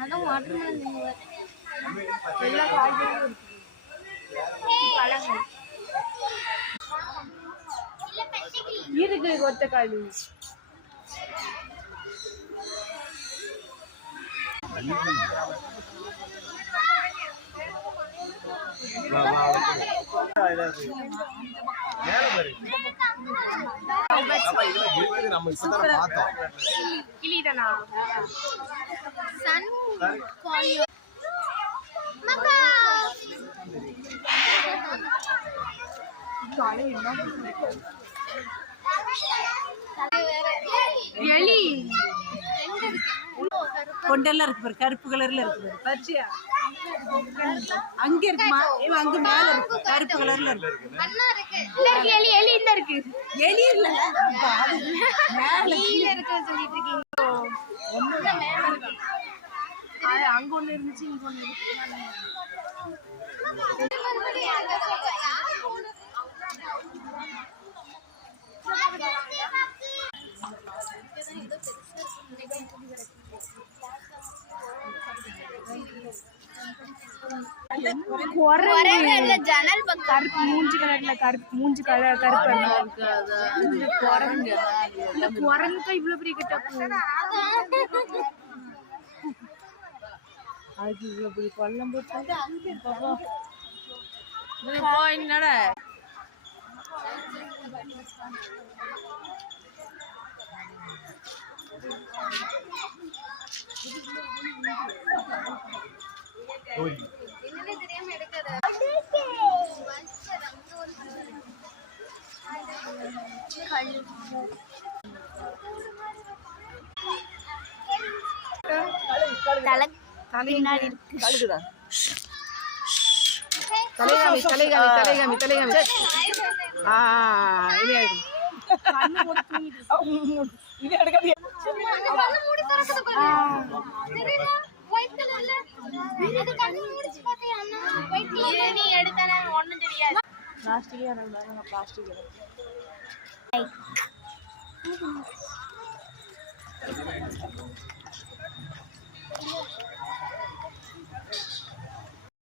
அதான் வாட்டர்மெலன் எல்லா காய்கறியும் இருக்கு கொத்தக்காளி கொண்டெல்லாம் இருக்கு பாரு, கருப்பு கலர்ல இருக்கு பாரு. பச்சையா அங்க இருக்குமா? அங்க மேல இருக்கு, கருப்பு கலர்ல இருக்கு. எலி எலி இந்த இருக்கு. எலி இல்ல, மேல கீழ இருக்கு சொல்லிட்டு இருக்கீங்க. அங்க ஒண்ணு இருந்துச்சு, இங்க ஒண்ணு இருக்கு. ஜன்னல் கருப்பு மூஞ்சி கலர்ல கருப்பு மூஞ்சி கலர் கருப்பு குரங்கு குரங்குக்கா இவ்வளவு பெரிய கிட்ட அது இவ்வளவு பெரிய கொல்லம் போட்டு என்னடா பின்னாடி இருக்கு. தலைகாமி தலைகாமி தலைகாமி தலைகாமி இது எடுக்காது. பிளாஸ்டிக்